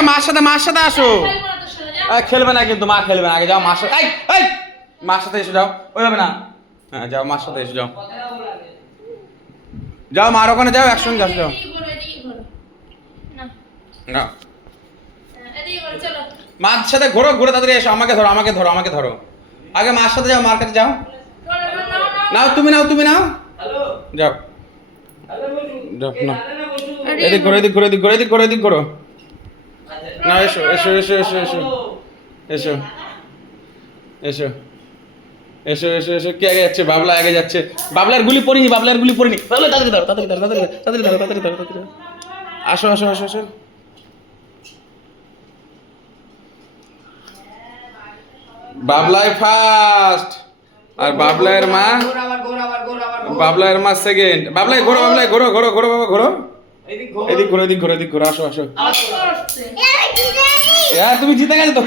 আগে মার সাথে আসো। খেলবে না কিন্তু, মা খেলবে না, আগে যাও মার সাথে। এই মার সাথে এসে যাও, ওইভাবে না। হ্যাঁ যাও মার সাথে এসে যাও, যাও মার ওখানে যাও, একসঙ্গে আসো। যাও না, মার সাথে ঘোরো, ঘুরে তাড়াতাড়ি এসো। আমাকে ধরো, আমাকে ধরো, আমাকে ধরো। আগে মার সাথে যাও, মার কাছে যাও। নাও তুমি, নাও তুমি, নাও। যাও যাও না, এদিক ঘোরো, এদিক ঘোরো, এদিক ঘোরো, এদিক ঘোরো, এদিক ঘোরো। না এসো এসো এসো এসো এসো এসো এসো এসো এসো এসো। কে আগে যাচ্ছে? বাবলা আগে যাচ্ছে। বাবলার গুলি পড়িনি, বাবলার গুলি পড়িনি। বাবলা তাড়াতাড়ি ধরো, তাড়াতাড়ি ধরো, তাড়াতাড়ি তাড়াতাড়ি ধরো, তাড়াতাড়ি ধরো, তাড়াতাড়ি ধরো। আসো আসো আসো আসো। বাবলাই ফার্স্ট আর বাবলায়ের মা, বাবলায়ের মা সেকেন্ড। বাবলাই ঘোরো, বাবলাই ঘোরো, ঘোরো ঘোরো বাবা ঘোরো। এদিক ঘোরো, এদিক ঘোরো, এদিক ঘোরো। আসো আসো। তুমি জিতে গেছো তো।